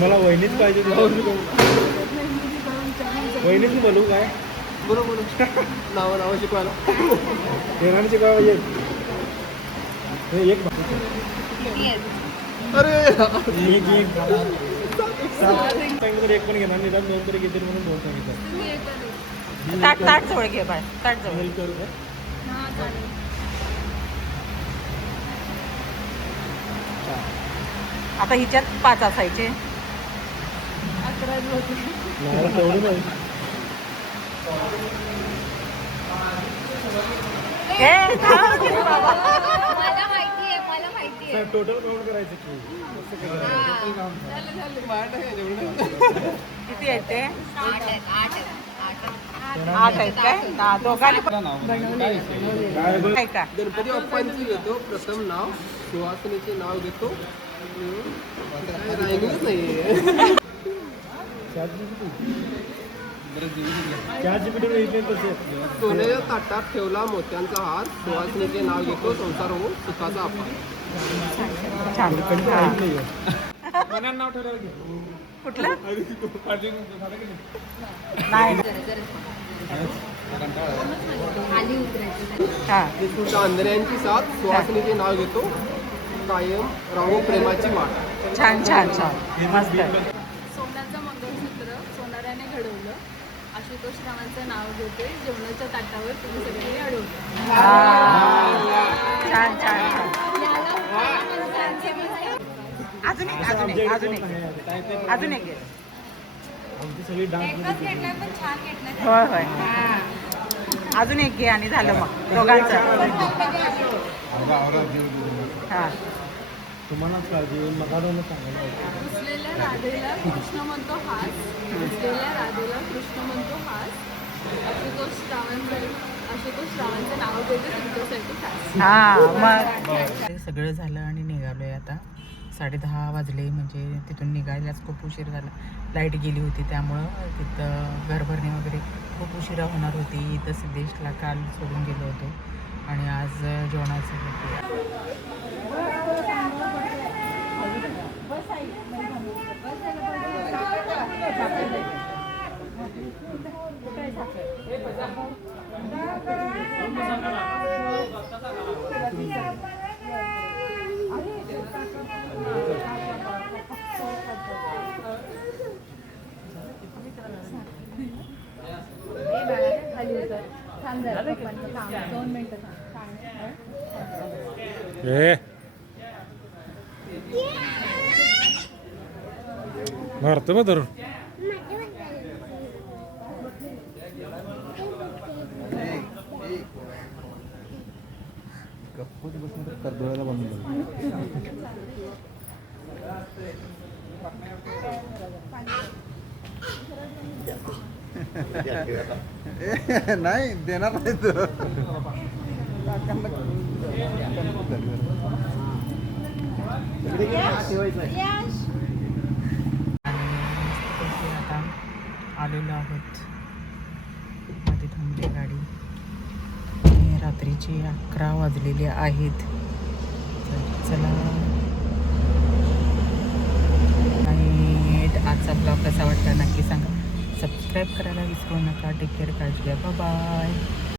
मला वहिनीच पाहिजे. वहिनीच बोलू काय? बोलू नाव शिकवायला येणार शिकवायला पाहिजे. एक अरे एक पण घेणार निदान 2 तरी घेतील म्हणून 2 सांगितलं. ताट जवळ घे बाय. ताट जवळ करू आता हिच्यात 5 असायचे. 11 होते. तेवढं नाही. मला माहितीये टोटल काउंट करायचं की किती आहेत ते? 8 आहेत काय? दोघांनी काय का? गणपती बाप्पांची घेतो प्रथम नाव, सुहासिनीचे नाव घेतो. राहिलंच नाही. सोन्याच्या ताटात ठेवला मोत्यांचा हार, सुहासिनीचे नाव घेतो संसार हो सुखाचा अपार. नाव ठरवलं कुठलं नाही. खाली उतरायचं. तुझ्या अंधऱ्यांची साथ, सुहासिनीचे नाव घेतो कायम राहू प्रेमाची वाट. छान छान छान मस्त. सोन्याचं मंगळसूत्र सोनाऱ्याने घडवलं, आशुतोष रावांचं नाव घेते, जेवणाच्या ताटावर तुम्ही सगळे अडवलं. छान छान छान. अजून एक अजून एक अजून एक अजून एक घे. सगळी डान्स होय होय अजून एक घे आणि झालं मग दोघांचं. हां तुम्हालाच काळजी मगाडून सांगायला. रुसलेल्या राधेला कृष्ण म्हणतो हास, रुसलेल्या राधेला कृष्ण म्हणतो हास, आशुतोष रावांचं नाव घेते तुमच्यासाठी खास. हां मग सगळं झालं आणि निघालोय आता. 10:30 वाजले. म्हणजे तिथून निघायलाच खूप उशीर झाला. लाईट गेली होती त्यामुळं तिथं घरभरणी वगैरे खूप उशिरा होणार होती. इथं सिद्धेशला काल सोडून गेलो होतो आणि आज जेवणाचं मारतो मग धरून. कर्दोळ्याला बनवलं नाही देणार नाही तर आता आलेलो आहोत. मध्ये थांबली गाडी. रात्रीचे 11 वाजलेले आहेत. चला आणि आजचा ब्लॉग कसा वाटला नक्की सांगा. सबस्क्राईब करायला विसरू नका. Take care. काळजी घ्या. बाय.